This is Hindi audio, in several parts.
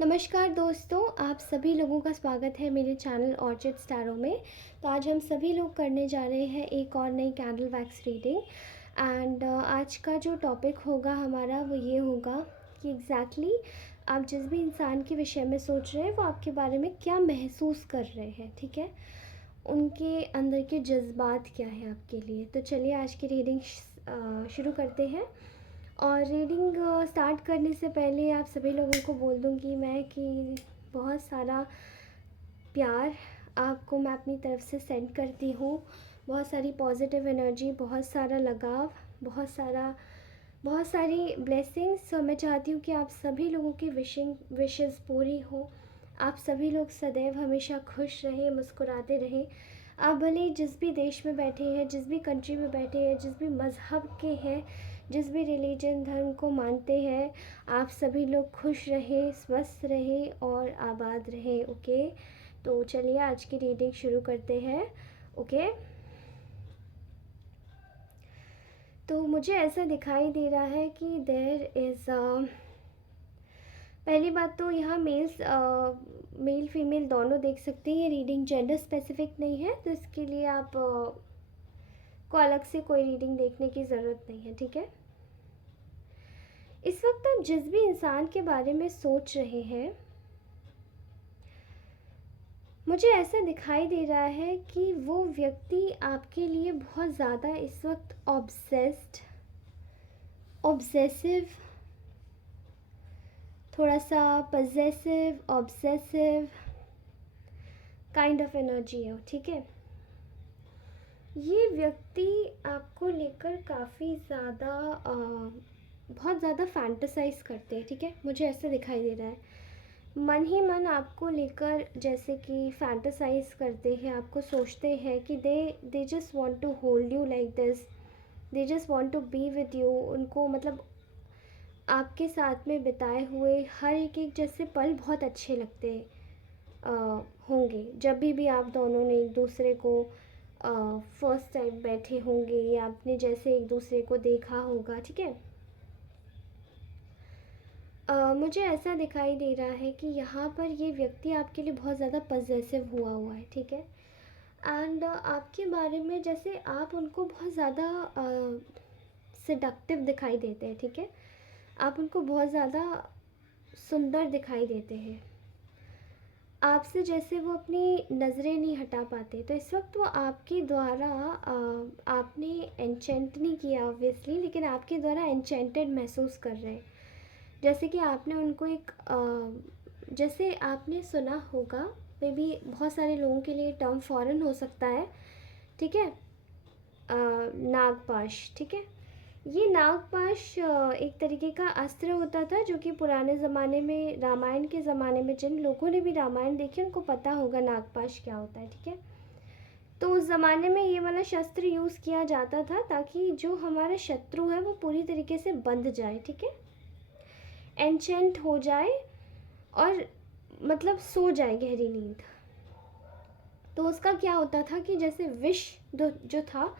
नमस्कार दोस्तों, आप सभी लोगों का स्वागत है मेरे चैनल ऑर्चिड स्टारों में। तो आज हम सभी लोग करने जा रहे हैं एक और नई कैंडल वैक्स रीडिंग। एंड आज का जो टॉपिक होगा हमारा वो ये होगा कि आप जिस भी इंसान के विषय में सोच रहे हैं वो आपके बारे में क्या महसूस कर रहे हैं, ठीक है। उनके अंदर के जज्बात क्या हैं आपके लिए। तो चलिए आज की रीडिंग शुरू करते हैं। और रीडिंग स्टार्ट करने से पहले आप सभी लोगों को बोल दूँगी मैं कि बहुत सारा प्यार आपको मैं अपनी तरफ से सेंड करती हूँ। बहुत सारी पॉजिटिव एनर्जी, बहुत सारा लगाव, बहुत सारी ब्लेसिंग्स। मैं चाहती हूँ कि आप सभी लोगों की विशेज़ पूरी हो। आप सभी लोग सदैव हमेशा खुश रहें, मुस्कुराते रहें। आप भले जिस भी देश में बैठे हैं, जिस भी कंट्री में बैठे हैं, जिस भी मज़हब के हैं, जिस भी रिलीजन धर्म को मानते हैं, आप सभी लोग खुश रहें, स्वस्थ रहें और आबाद रहें। ओके, तो चलिए आज की रीडिंग शुरू करते हैं। ओके, तो मुझे ऐसा दिखाई दे रहा है कि देयर इज़ पहली बात तो यहाँ मेल फीमेल दोनों देख सकते हैं। ये रीडिंग जेंडर स्पेसिफिक नहीं है, तो इसके लिए आप को अलग से कोई रीडिंग देखने की ज़रूरत नहीं है, ठीक है। इस वक्त आप जिस भी इंसान के बारे में सोच रहे हैं, मुझे ऐसा दिखाई दे रहा है कि वो व्यक्ति आपके लिए बहुत ज़्यादा इस वक्त ऑब्सेसिव, थोड़ा सा possessive, obsessive kind of energy है, ठीक है। ये व्यक्ति आपको लेकर काफ़ी ज़्यादा बहुत ज़्यादा फैंटसाइज करते हैं, ठीक है। मुझे ऐसा दिखाई दे रहा है मन ही मन आपको लेकर जैसे कि फैंटसाइज करते हैं, आपको सोचते हैं कि they just want to hold you like this, they just want to be with you. उनको मतलब आपके साथ में बिताए हुए हर एक एक जैसे पल बहुत अच्छे लगते होंगे। जब भी आप दोनों ने एक दूसरे को फर्स्ट टाइम बैठे होंगे या आपने जैसे एक दूसरे को देखा होगा, ठीक है। मुझे ऐसा दिखाई दे रहा है कि यहाँ पर ये व्यक्ति आपके लिए बहुत ज़्यादा पजेसिव हुआ है, ठीक है। एंड आपके बारे में जैसे आप उनको बहुत ज़्यादा सिडक्टिव दिखाई देते हैं, ठीक है। आप उनको बहुत ज़्यादा सुंदर दिखाई देते हैं। आपसे जैसे वो अपनी नज़रें नहीं हटा पाते। तो इस वक्त वो आपके द्वारा आपने एन्चेंट नहीं किया ऑब्वियसली, लेकिन आपके द्वारा एन्चेंटेड महसूस कर रहे हैं। जैसे कि आपने उनको एक जैसे आपने सुना होगा, मे बी बहुत सारे लोगों के लिए टर्म फॉरेन हो सकता है, ठीक है। नागपाश, ठीक है। ये नागपाश एक तरीके का अस्त्र होता था जो कि पुराने ज़माने में, रामायण के ज़माने में, जिन लोगों ने भी रामायण देखी उनको पता होगा नागपाश क्या होता है, ठीक है। तो उस ज़माने में ये वाला शस्त्र यूज़ किया जाता था ताकि जो हमारा शत्रु है वो पूरी तरीके से बंध जाए, ठीक है, एंचेंट हो जाए और मतलब सो जाए गहरी नींद। तो उसका क्या होता था कि जैसे विष जो था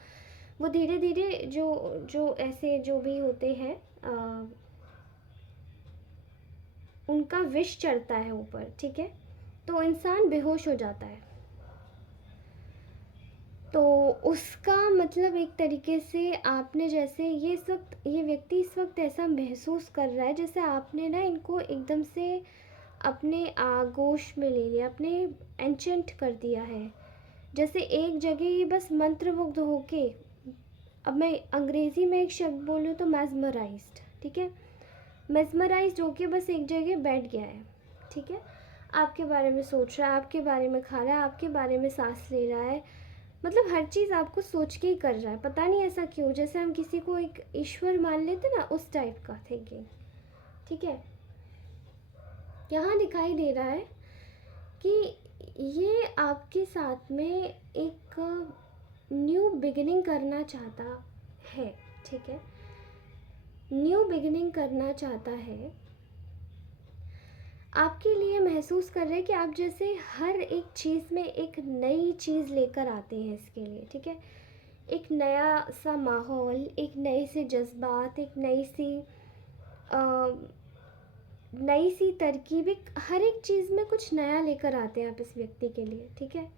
वो धीरे धीरे जो जो ऐसे जो भी होते हैं उनका विष चढ़ता है ऊपर, ठीक है। तो इंसान बेहोश हो जाता है। तो उसका मतलब एक तरीके से आपने जैसे ये व्यक्ति इस वक्त ऐसा महसूस कर रहा है जैसे आपने ना इनको एकदम से अपने आगोश में ले लिया, अपने एंचेंट कर दिया है। जैसे एक जगह ये बस मंत्रमुग्ध होके, अब मैं अंग्रेज़ी में एक शब्द बोलूँ तो मैस्मराइज्ड, ठीक है। मेस्मराइज्ड होके बस एक जगह बैठ गया है, ठीक है। आपके बारे में सोच रहा है, आपके बारे में खा रहा है, आपके बारे में सांस ले रहा है, मतलब हर चीज़ आपको सोच के ही कर रहा है। पता नहीं ऐसा क्यों, जैसे हम किसी को एक ईश्वर मान लेते ना, उस टाइप का थिंकिंग, ठीक है। यहाँ दिखाई दे रहा है कि ये आपके साथ में एक न्यू बिगिनिंग करना चाहता है, ठीक है। न्यू बिगिनिंग करना चाहता है। आपके लिए महसूस कर रहे हैं कि आप जैसे हर एक चीज़ में एक नई चीज़ लेकर आते हैं इसके लिए, ठीक है। एक नया सा माहौल, एक नए से जज्बात, एक नई सी नई सी तरकीबें, हर एक चीज़ में कुछ नया लेकर आते हैं आप इस व्यक्ति के लिए, ठीक है।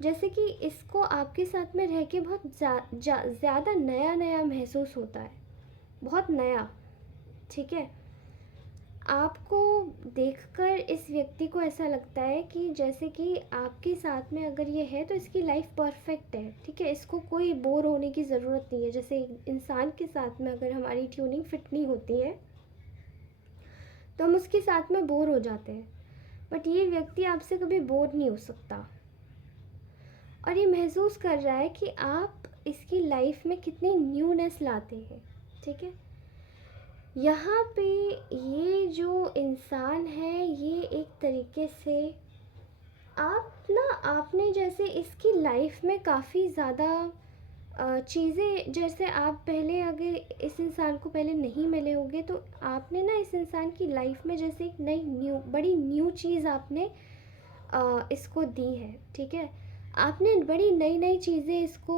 जैसे कि इसको आपके साथ में रह के बहुत ज़्यादा नया नया महसूस होता है, बहुत नया, ठीक है। आपको देखकर इस व्यक्ति को ऐसा लगता है कि जैसे कि आपके साथ में अगर ये है तो इसकी लाइफ परफेक्ट है, ठीक है। इसको कोई बोर होने की ज़रूरत नहीं है। जैसे एक इंसान के साथ में अगर हमारी ट्यूनिंग फिट नहीं होती है तो हम उसके साथ में बोर हो जाते हैं, बट ये व्यक्ति आपसे कभी बोर नहीं हो सकता। और ये महसूस कर रहा है कि आप इसकी लाइफ में कितनी न्यूनेस लाते हैं, ठीक है। यहाँ पे ये जो इंसान है ये एक तरीके से आपने जैसे इसकी लाइफ में काफ़ी ज़्यादा चीज़ें, जैसे आप पहले अगर इस इंसान को पहले नहीं मिले होंगे तो आपने ना इस इंसान की लाइफ में जैसे एक नई बड़ी न्यू चीज़ आपने इसको दी है, ठीक है। आपने बड़ी नई नई चीज़ें इसको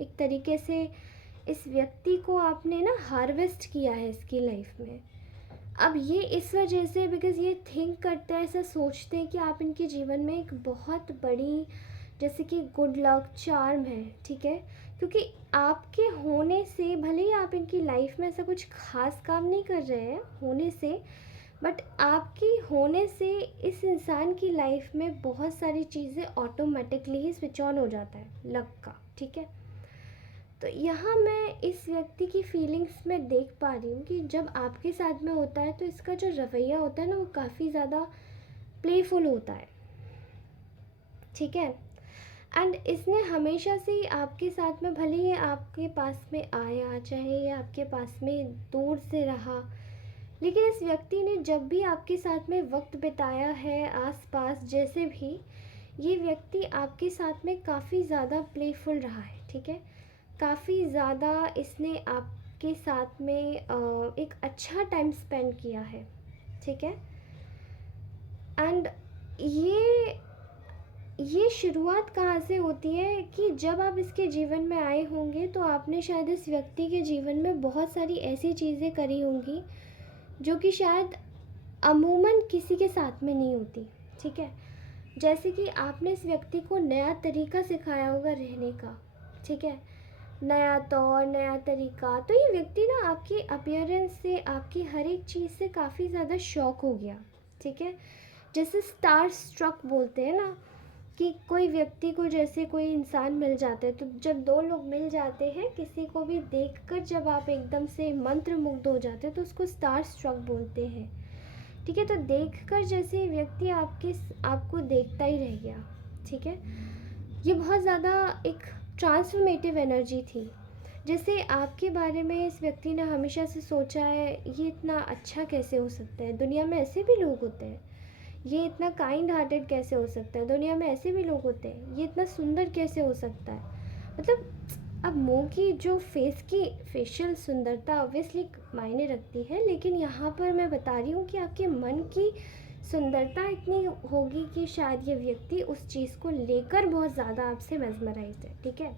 एक तरीके से इस व्यक्ति को आपने ना हार्वेस्ट किया है इसकी लाइफ में। अब ये इस वजह से, बिकॉज़ ये थिंक करते हैं, ऐसा सोचते हैं कि आप इनके जीवन में एक बहुत बड़ी जैसे कि गुड लक चार्म है, ठीक है। क्योंकि आपके होने से भले ही आप इनकी लाइफ में ऐसा कुछ खास काम नहीं कर रहे हैं होने से, बट आपकी होने से इस इंसान की लाइफ में बहुत सारी चीज़ें ऑटोमेटिकली ही स्विच ऑन हो जाता है लक का, ठीक है। तो यहाँ मैं इस व्यक्ति की फीलिंग्स में देख पा रही हूँ कि जब आपके साथ में होता है तो इसका जो रवैया होता है ना वो काफ़ी ज़्यादा प्लेफुल होता है, ठीक है। एंड इसने हमेशा से ही आपके साथ में, भले ही आपके पास में आया चाहे ये आपके पास में दूर से रहा, लेकिन इस व्यक्ति ने जब भी आपके साथ में वक्त बिताया है आसपास जैसे भी, ये व्यक्ति आपके साथ में काफ़ी ज़्यादा प्लेफुल रहा है, ठीक है। काफ़ी ज़्यादा इसने आपके साथ में एक अच्छा टाइम स्पेंड किया है, ठीक है। एंड ये शुरुआत कहाँ से होती है कि जब आप इसके जीवन में आए होंगे तो आपने शायद इस व्यक्ति के जीवन में बहुत सारी ऐसी चीज़ें करी होंगी जो कि शायद अमूमन किसी के साथ में नहीं होती, ठीक है। जैसे कि आपने इस व्यक्ति को नया तरीका सिखाया होगा रहने का, ठीक है, नया तौर नया तरीका। तो ये व्यक्ति ना आपकी अपीयरेंस से, आपकी हर एक चीज़ से काफ़ी ज़्यादा शॉक हो गया, ठीक है। जैसे स्टार स्ट्रक बोलते हैं ना, कि कोई व्यक्ति को, जैसे कोई इंसान मिल जाता है, तो जब दो लोग मिल जाते हैं किसी को भी देखकर जब आप एकदम से मंत्रमुग्ध हो जाते हैं तो उसको स्टार स्ट्रक बोलते हैं, ठीक है। तो देखकर जैसे व्यक्ति आपको देखता ही रह गया, ठीक है। ये बहुत ज़्यादा एक ट्रांसफॉर्मेटिव एनर्जी थी। जैसे आपके बारे में इस व्यक्ति ने हमेशा से सोचा है ये इतना अच्छा कैसे हो सकता है, दुनिया में ऐसे भी लोग होते हैं, ये इतना काइंड हार्टेड कैसे हो सकता है, दुनिया में ऐसे भी लोग होते हैं, ये इतना सुंदर कैसे हो सकता है। मतलब अब मुंह की जो फेस की फेशियल सुंदरता ऑब्वियसली मायने रखती है, लेकिन यहाँ पर मैं बता रही हूँ कि आपके मन की सुंदरता इतनी होगी कि शायद ये व्यक्ति उस चीज़ को लेकर बहुत ज़्यादा आपसे मेस्मराइज्ड है, ठीक है।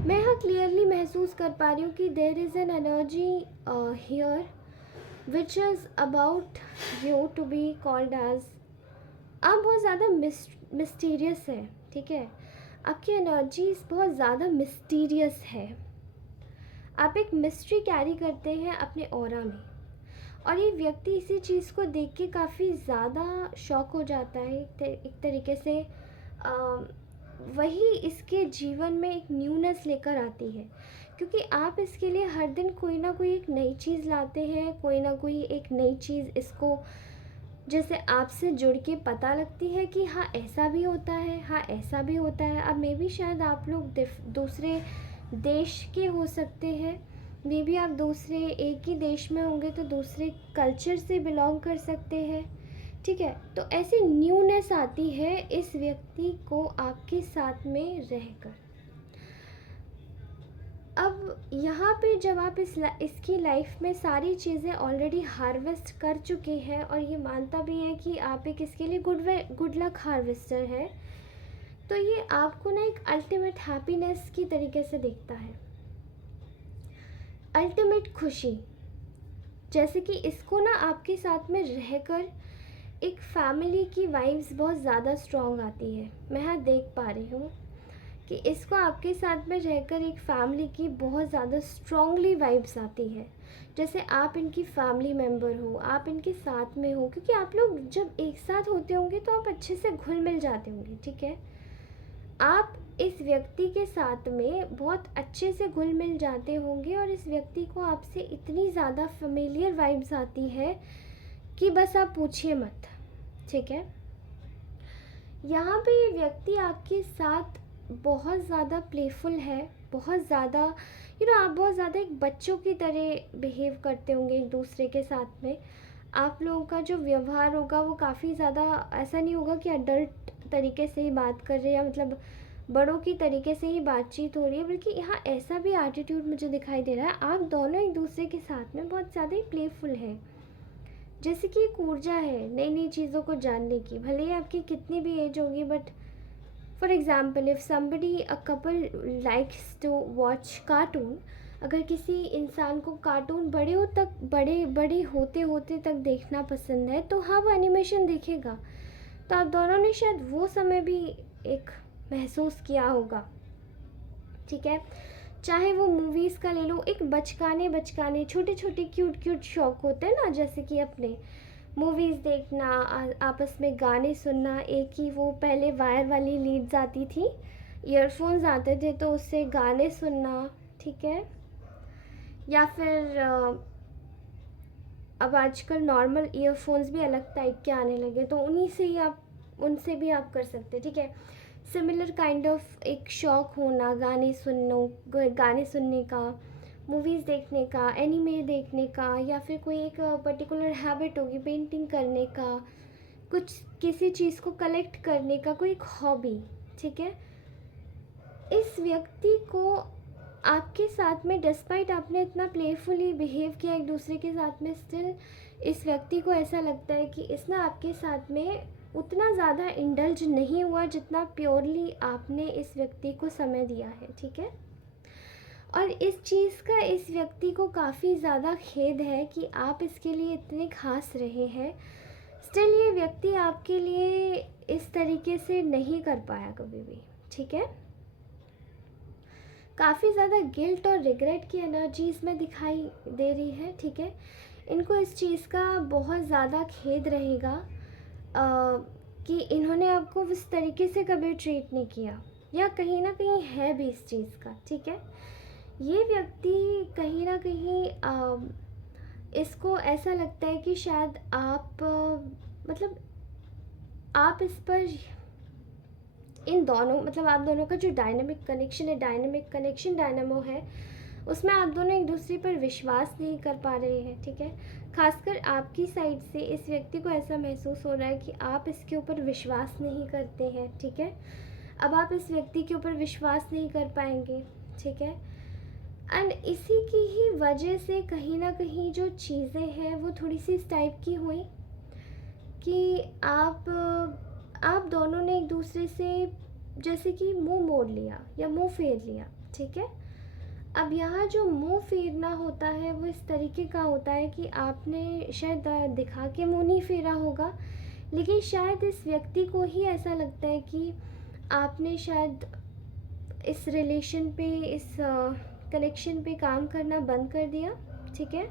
मैं यहाँ क्लियरली महसूस कर पा रही हूँ कि there is an energy here which is about you to be called as, आप बहुत ज़्यादा मिस्टीरियस है, ठीक है। आपकी एनर्जीज बहुत ज़्यादा मिस्टीरियस है, आप एक मिस्ट्री कैरी करते हैं अपने ऑरा में, और ये व्यक्ति इसी चीज़ को देख के काफ़ी ज़्यादा शॉक हो जाता है। एक तरीके से वही इसके जीवन में एक न्यूनेस लेकर आती है, क्योंकि आप इसके लिए हर दिन कोई ना कोई एक नई चीज़ लाते हैं, कोई ना कोई एक नई चीज़ इसको जैसे आपसे जुड़ के पता लगती है कि हाँ ऐसा भी होता है, हाँ ऐसा भी होता है। अब मे बी शायद आप लोग दूसरे देश के हो सकते हैं, मे बी आप दूसरे एक ही देश में होंगे तो दूसरे कल्चर से बिलोंग कर सकते हैं, ठीक है। तो ऐसी न्यूनेस आती है इस व्यक्ति को आपके साथ में रहकर। अब यहाँ पे जब आप इसकी लाइफ में सारी चीज़ें ऑलरेडी हार्वेस्ट कर चुके हैं और ये मानता भी है कि आप एक इसके लिए गुड लक हार्वेस्टर है, तो ये आपको ना एक अल्टीमेट हैप्पीनेस की तरीके से देखता है, अल्टीमेट खुशी, जैसे कि इसको ना आपके साथ में रहकर एक फैमिली की वाइब्स बहुत ज़्यादा स्ट्रॉन्ग आती है। मैं यहाँ देख पा रही हूँ कि इसको आपके साथ में रहकर एक फैमिली की बहुत ज़्यादा स्ट्रॉन्गली वाइब्स आती है, जैसे आप इनकी फैमिली मेम्बर हो, आप इनके साथ में हो, क्योंकि आप लोग जब एक साथ होते होंगे तो आप अच्छे से घुल मिल जाते होंगे, ठीक है। आप इस व्यक्ति के साथ में बहुत अच्छे से घुल मिल जाते होंगे और इस व्यक्ति को आपसे इतनी ज़्यादा फेमिलियर वाइब्स आती है कि बस आप पूछिए मत, ठीक है। यहाँ पे ये व्यक्ति आपके साथ बहुत ज़्यादा प्लेफुल है, बहुत ज़्यादा आप बहुत ज़्यादा एक बच्चों की तरह बिहेव करते होंगे एक दूसरे के साथ में। आप लोगों का जो व्यवहार होगा वो काफ़ी ज़्यादा ऐसा नहीं होगा कि अडल्ट तरीके से ही बात कर रहे हैं, या मतलब बड़ों की तरीके से ही बातचीत हो रही है, बल्कि यहाँ ऐसा भी एटीट्यूड मुझे दिखाई दे रहा है, आप दोनों एक दूसरे के साथ में बहुत ज़्यादा ही प्लेफुल हैं। जैसे कि एक ऊर्जा है नई नई चीज़ों को जानने की, भले ही आपकी कितनी भी एज होगी, but for example if somebody a couple likes to watch cartoon, अगर किसी इंसान को कार्टून बड़े होते होते तक देखना पसंद है, तो हाँ वो एनिमेशन देखेगा। तो आप दोनों ने शायद वो समय भी एक महसूस किया होगा, ठीक है। चाहे वो मूवीज़ का ले लो, एक बचकाने छोटे छोटे क्यूट शौक होते हैं ना, जैसे कि अपने मूवीज़ देखना, आपस में गाने सुनना, एक ही वो पहले वायर वाली लीड्स आती थी, ईयरफोन्स आते थे, तो उससे गाने सुनना, ठीक है। या फिर अब आजकल नॉर्मल ईयरफोन्स भी अलग टाइप के आने लगे, तो उनसे भी आप कर सकते हैं, ठीक है। सिमिलर काइंड ऑफ एक शौक़ होना, गाने सुनने का, मूवीज़ देखने का, एनीमे देखने का, या फिर कोई एक पर्टिकुलर हैबिट होगी पेंटिंग करने का, किसी चीज़ को कलेक्ट करने का, कोई एक हॉबी, ठीक है। इस व्यक्ति को आपके साथ में, डिस्पाइट आपने इतना प्लेफुली बिहेव किया एक दूसरे के साथ में, स्टिल इस व्यक्ति को ऐसा लगता है कि इसने आपके साथ में उतना ज़्यादा इंडल्ज नहीं हुआ जितना प्योरली आपने इस व्यक्ति को समय दिया है, ठीक है। और इस चीज़ का इस व्यक्ति को काफ़ी ज़्यादा खेद है कि आप इसके लिए इतने खास रहे हैं, स्टिल ये व्यक्ति आपके लिए इस तरीके से नहीं कर पाया कभी भी, ठीक है। काफ़ी ज़्यादा गिल्ट और रिग्रेट की एनर्जी इसमें दिखाई दे रही है, ठीक है। इनको इस चीज़ का बहुत ज़्यादा खेद रहेगा कि इन्होंने आपको उस तरीके से कभी ट्रीट नहीं किया, या कहीं ना कहीं है भी इस चीज़ का, ठीक है। ये व्यक्ति कहीं ना कहीं इसको ऐसा लगता है कि शायद आप मतलब आप इस पर इन दोनों मतलब आप दोनों का जो डायनामिक कनेक्शन डायनामो है, उसमें आप दोनों एक दूसरे पर विश्वास नहीं कर पा रहे हैं, ठीक है। खासकर आपकी साइड से इस व्यक्ति को ऐसा महसूस हो रहा है कि आप इसके ऊपर विश्वास नहीं करते हैं, ठीक है। अब आप इस व्यक्ति के ऊपर विश्वास नहीं कर पाएंगे, ठीक है। एंड इसी की ही वजह से कहीं ना कहीं जो चीज़ें हैं वो थोड़ी सी इस टाइप की हुई कि आप दोनों ने एक दूसरे से जैसे कि मुंह मोड़ लिया या मुंह फेर लिया, ठीक है। अब यहाँ जो मुंह फेरना होता है वो इस तरीके का होता है कि आपने शायद दिखा के मुंह नहीं फेरा होगा, लेकिन शायद इस व्यक्ति को ही ऐसा लगता है कि आपने शायद इस रिलेशन पे, इस कनेक्शन पे काम करना बंद कर दिया, ठीक है।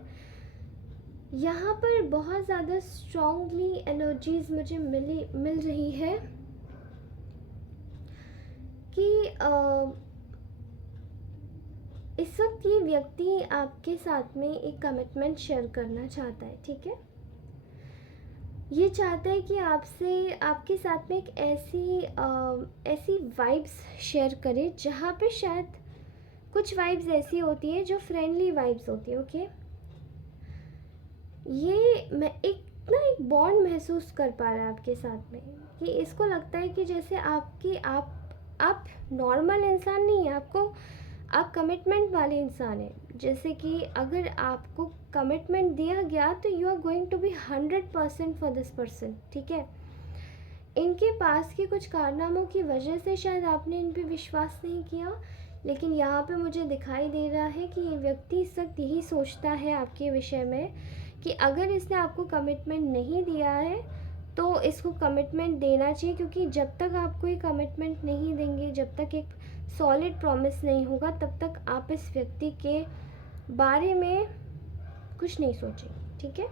यहाँ पर बहुत ज़्यादा स्ट्रॉन्गली एनर्जीज मुझे मिल रही है कि इस वक्त ये व्यक्ति आपके साथ में एक कमिटमेंट शेयर करना चाहता है, ठीक है। ये चाहता है कि आपके साथ में एक ऐसी वाइब्स शेयर करे जहाँ पे शायद कुछ वाइब्स ऐसी होती है जो फ्रेंडली वाइब्स होती है, ओके। ये मैं एक बॉन्ड महसूस कर पा रहा है आपके साथ में, कि इसको लगता है कि जैसे आप नॉर्मल इंसान नहीं है, आप कमिटमेंट वाले इंसान हैं। जैसे कि अगर आपको कमिटमेंट दिया गया तो you are going to be 100% for this person, ठीक है। इनके पास के कुछ कारनामों की वजह से शायद आपने इन पे विश्वास नहीं किया, लेकिन यहाँ पे मुझे दिखाई दे रहा है कि ये व्यक्ति इस वक्त यही सोचता है आपके विषय में कि अगर इसने आपको कमिटमेंट नहीं दिया है तो इसको कमिटमेंट देना चाहिए, क्योंकि जब तक आप कोई कमिटमेंट नहीं देंगे, जब तक एक सॉलिड प्रॉमिस नहीं होगा, तब तक आप इस व्यक्ति के बारे में कुछ नहीं सोचेंगे, ठीक है।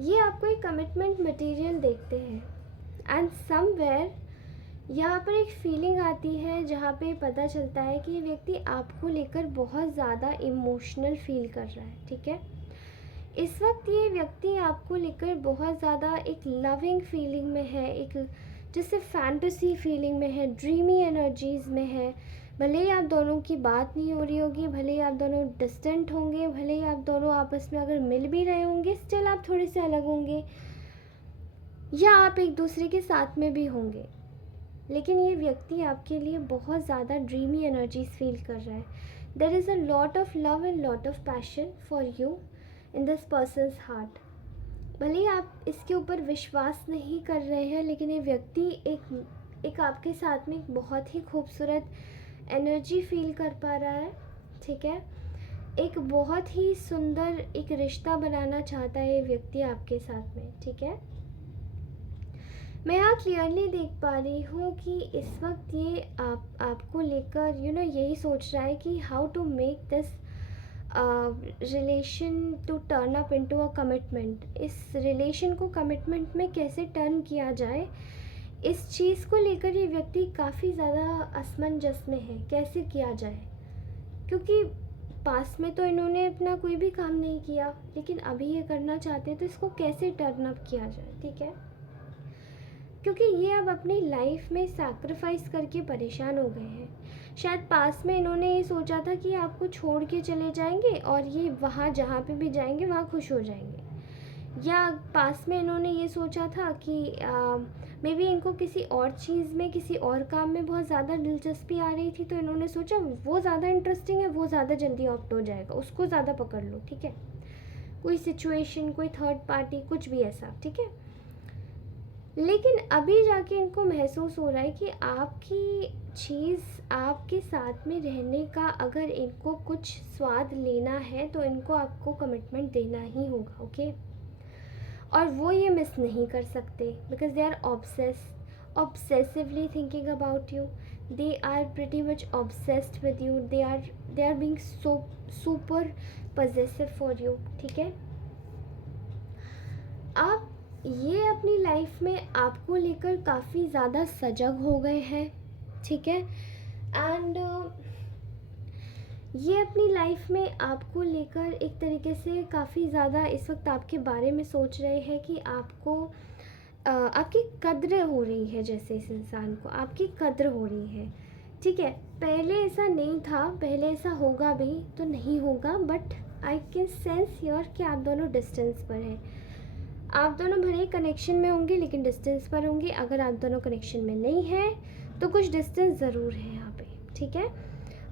ये आपको एक कमिटमेंट मटेरियल देखते हैं एंड समवेयर यहाँ पर एक फीलिंग आती है जहाँ पे पता चलता है कि ये व्यक्ति आपको लेकर बहुत ज़्यादा इमोशनल फील कर रहा है, ठीक है। इस वक्त ये व्यक्ति आपको लेकर बहुत ज़्यादा एक लविंग फीलिंग में है, एक जैसे फैंटेसी फीलिंग में है, ड्रीमी एनर्जीज़ में है। भले ही आप दोनों की बात नहीं हो रही होगी, भले ही आप दोनों डिस्टेंट होंगे, भले ही आप दोनों आपस में अगर मिल भी रहे होंगे, स्टिल आप थोड़े से अलग होंगे, या आप एक दूसरे के साथ में भी होंगे, लेकिन ये व्यक्ति आपके लिए बहुत ज़्यादा ड्रीमी एनर्जीज फील कर रहा है। There is a lot of love and lot of passion for you in this person's heart. भले ही आप इसके ऊपर विश्वास नहीं कर रहे हैं, लेकिन ये व्यक्ति एक आपके साथ में एक बहुत ही खूबसूरत एनर्जी फील कर पा रहा है, ठीक है। एक बहुत ही सुंदर एक रिश्ता बनाना चाहता है ये व्यक्ति आपके साथ में, ठीक है। मैं यहाँ क्लियरली देख पा रही हूँ कि इस वक्त ये आपको लेकर यही सोच रहा है कि how to make this relation to turn up into a commitment. इस रिलेशन को कमिटमेंट में कैसे टर्न किया जाए, इस चीज़ को लेकर ये व्यक्ति काफ़ी ज़्यादा असमंजस में है, कैसे किया जाए। क्योंकि पास में तो इन्होंने अपना कोई भी काम नहीं किया, लेकिन अभी ये करना चाहते हैं, तो इसको कैसे टर्न अप किया जाए, ठीक है। क्योंकि ये अब अपनी लाइफ में सैक्रिफाइस करके परेशान हो गए हैं। शायद पास में इन्होंने ये सोचा था कि आपको छोड़ के चले जाएंगे और ये वहाँ जहाँ पे भी जाएंगे वहाँ खुश हो जाएंगे, या पास में इन्होंने ये सोचा था कि मे बी इनको किसी और चीज़ में, किसी और काम में बहुत ज़्यादा दिलचस्पी आ रही थी, तो इन्होंने सोचा वो ज़्यादा इंटरेस्टिंग है, वो ज़्यादा जल्दी ऑप्ट हो जाएगा, उसको ज़्यादा पकड़ लो, ठीक है। कोई सिचुएशन, कोई थर्ड पार्टी, कुछ भी ऐसा, ठीक है। लेकिन अभी जाके इनको महसूस हो रहा है कि आपकी चीज़, आपके साथ में रहने का अगर इनको कुछ स्वाद लेना है तो इनको आपको कमिटमेंट देना ही होगा, ओके। और वो ये मिस नहीं कर सकते, because they are obsessively thinking about you, they are pretty much obsessed with you, they are being so super possessive for you, ठीक है। आप ये अपनी लाइफ में आपको लेकर काफ़ी ज़्यादा सजग हो गए हैं, ठीक है। एंड ये अपनी लाइफ में आपको लेकर एक तरीके से काफ़ी ज़्यादा इस वक्त आपके बारे में सोच रहे हैं कि आपको आपकी कद्र हो रही है, जैसे इस इंसान को आपकी कद्र हो रही है, ठीक है। पहले ऐसा नहीं था, पहले ऐसा होगा भी तो नहीं होगा, but I can sense your कि आप दोनों डिस्टेंस पर हैं। आप दोनों भले कनेक्शन में होंगे लेकिन डिस्टेंस पर होंगे। अगर आप दोनों कनेक्शन में नहीं हैं तो कुछ डिस्टेंस ज़रूर है यहाँ पे, ठीक है।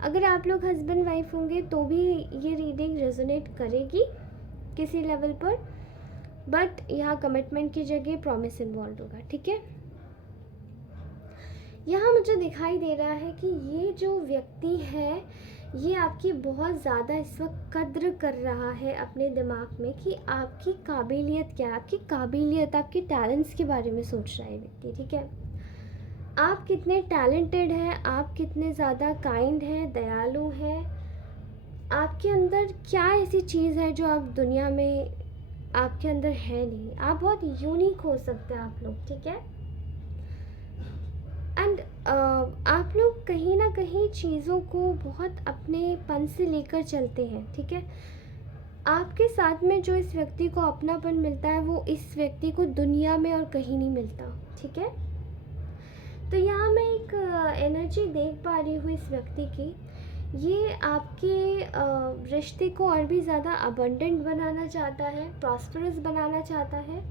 अगर आप लोग हस्बैंड वाइफ होंगे तो भी ये रीडिंग रेजोनेट करेगी किसी लेवल पर, बट यहाँ कमिटमेंट की जगह प्रॉमिस इन्वॉल्व होगा, ठीक है। यहाँ मुझे दिखाई दे रहा है कि ये जो व्यक्ति है ये आपकी बहुत ज़्यादा इस वक्त कद्र कर रहा है अपने दिमाग में कि आपकी काबिलियत क्या है, आपकी काबिलियत, आपके टैलेंट्स के बारे में सोच रहा है व्यक्ति, ठीक है। आप कितने टैलेंटेड हैं, आप कितने ज़्यादा काइंड हैं, दयालु हैं, आपके अंदर क्या ऐसी चीज़ है जो आप दुनिया में आपके अंदर है नहीं। आप बहुत यूनिक हो सकते हैं आप लोग, ठीक है। एंड आप लोग कहीं ना कहीं चीज़ों को बहुत अपनेपन से लेकर चलते हैं, ठीक है। आपके साथ में जो इस व्यक्ति को अपनापन मिलता है वो इस व्यक्ति को दुनिया में और कहीं नहीं मिलता, ठीक है। तो यहाँ मैं एक एनर्जी देख पा रही हूँ इस व्यक्ति की, ये आपके रिश्ते को और भी ज़्यादा अबंडेंट बनाना चाहता है, प्रॉस्परस बनाना चाहता है,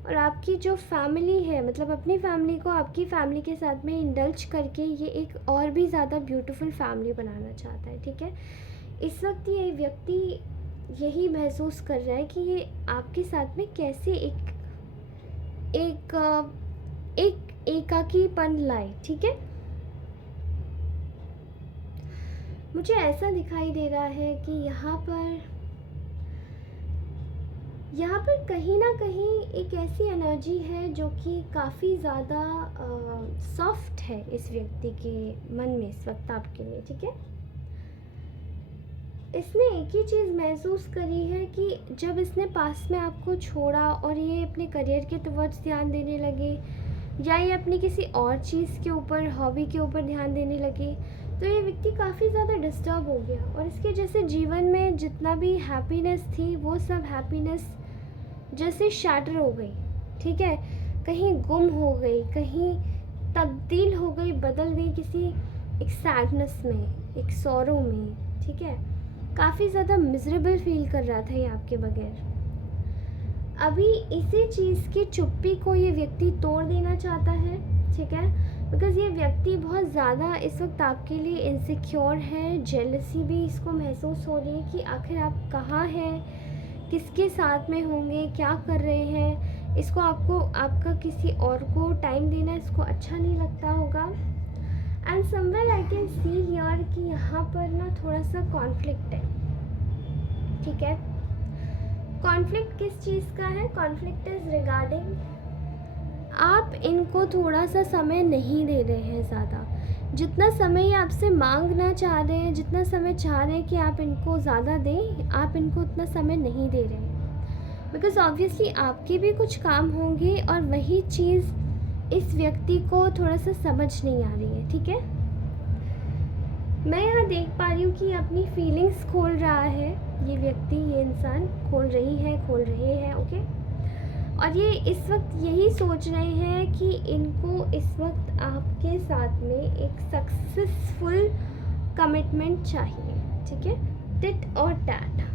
और आपकी जो फैमिली है, मतलब अपनी फैमिली को आपकी फैमिली के साथ में इंडल्ज करके ये एक और भी ज़्यादा ब्यूटीफुल फैमिली बनाना चाहता है, ठीक है। इस वक्त ये व्यक्ति यही महसूस कर रहा है कि ये आपके साथ में कैसे एक एकाकीपन लाए, ठीक है। मुझे ऐसा दिखाई दे रहा है कि यहाँ पर यहाँ पर कहीं ना कहीं एक ऐसी एनर्जी है जो कि काफ़ी ज़्यादा सॉफ्ट है इस व्यक्ति के मन में इस वक्त आपके लिए, ठीक है। इसने एक ही चीज़ महसूस करी है कि जब इसने पास में आपको छोड़ा और ये अपने करियर के टुवर्ड्स ध्यान देने लगे, या ये अपनी किसी और चीज़ के ऊपर, हॉबी के ऊपर ध्यान देने लगे, तो ये व्यक्ति काफ़ी ज़्यादा डिस्टर्ब हो गया और इसके जैसे जीवन में जितना भी हैप्पीनेस थी वो सब हैप्पीनेस जैसे शैटर हो गई, ठीक है, कहीं गुम हो गई, कहीं तब्दील हो गई, बदल गई किसी एक सैडनेस में, एक सॉरो में, ठीक है। काफ़ी ज़्यादा मिजरेबल फील कर रहा था ये आपके बगैर। अभी इसी चीज़ की चुप्पी को ये व्यक्ति तोड़ देना चाहता है, ठीक है, बिकॉज़ ये व्यक्ति बहुत ज़्यादा इस वक्त आपके लिए इनसिक्योर है। जेलसी भी इसको महसूस हो रही है कि आखिर आप कहाँ हैं, किसके साथ में होंगे, क्या कर रहे हैं। इसको आपका किसी और को टाइम देना इसको अच्छा नहीं लगता होगा। And somewhere I can see here कि यहाँ पर ना थोड़ा सा कॉन्फ्लिक्ट है, ठीक है। कॉन्फ्लिक्ट किस चीज़ का है? कॉन्फ्लिक्ट इज़ रिगार्डिंग आप इनको थोड़ा सा समय नहीं दे रहे हैं ज़्यादा। जितना समय ये आपसे मांगना चाह रहे हैं, जितना समय चाह रहे हैं कि आप इनको ज़्यादा दें, आप इनको उतना समय नहीं दे रहे हैं। बिकॉज़ ऑब्वियसली आपके भी कुछ काम होंगे और वही चीज़ इस व्यक्ति को थोड़ा सा समझ नहीं आ रही है, ठीक है। मैं यहाँ देख पा रही हूँ कि अपनी फीलिंग्स खोल रहा है ये व्यक्ति, ये इंसान खोल रही है, खोल रहे हैं, ओके। और ये इस वक्त यही सोच रहे हैं कि इनको इस वक्त आपके साथ में एक सक्सेसफुल कमिटमेंट चाहिए, ठीक है, टिट और टैट।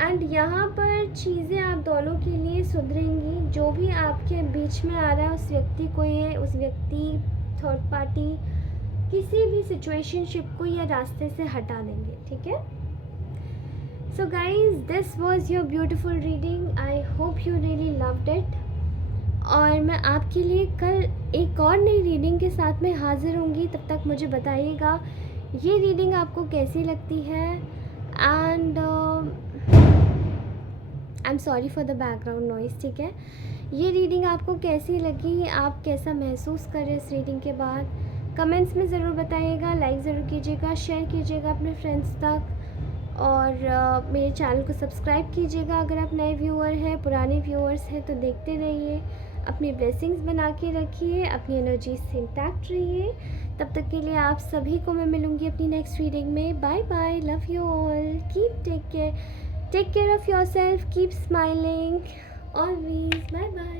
एंड यहाँ पर चीज़ें आप दोनों के लिए सुधरेंगी। जो भी आपके बीच में आ रहा है उस व्यक्ति को, ये उस व्यक्ति थर्ड पार्टी किसी भी सिचुएशनशिप को या रास्ते से हटा देंगे, ठीक है। So guys, this was your beautiful reading. I hope you really loved it. और मैं आपके लिए कल एक और नई रीडिंग के साथ में हाज़िर होंगी। तब तक मुझे बताइएगा ये रीडिंग आपको कैसी लगती है। And I am sorry for the background noise, ठीक है। ये रीडिंग आपको कैसी लगी, आप कैसा महसूस कर रहे हैं इस रीडिंग के बाद, कमेंट्स में ज़रूर बताइएगा। लाइक ज़रूर कीजिएगा, शेयर कीजिएगा अपने फ्रेंड्स तक, और मेरे चैनल को सब्सक्राइब कीजिएगा अगर आप नए व्यूअर हैं। पुराने व्यूअर्स हैं तो देखते रहिए। अपनी ब्लेसिंग्स बना के रखिए, अपनी एनर्जी से इंटैक्ट रहिए। तब तक के लिए आप सभी को मैं मिलूँगी अपनी नेक्स्ट रीडिंग में। Bye bye, love you all, keep take care of yourself, keep smiling always, bye bye.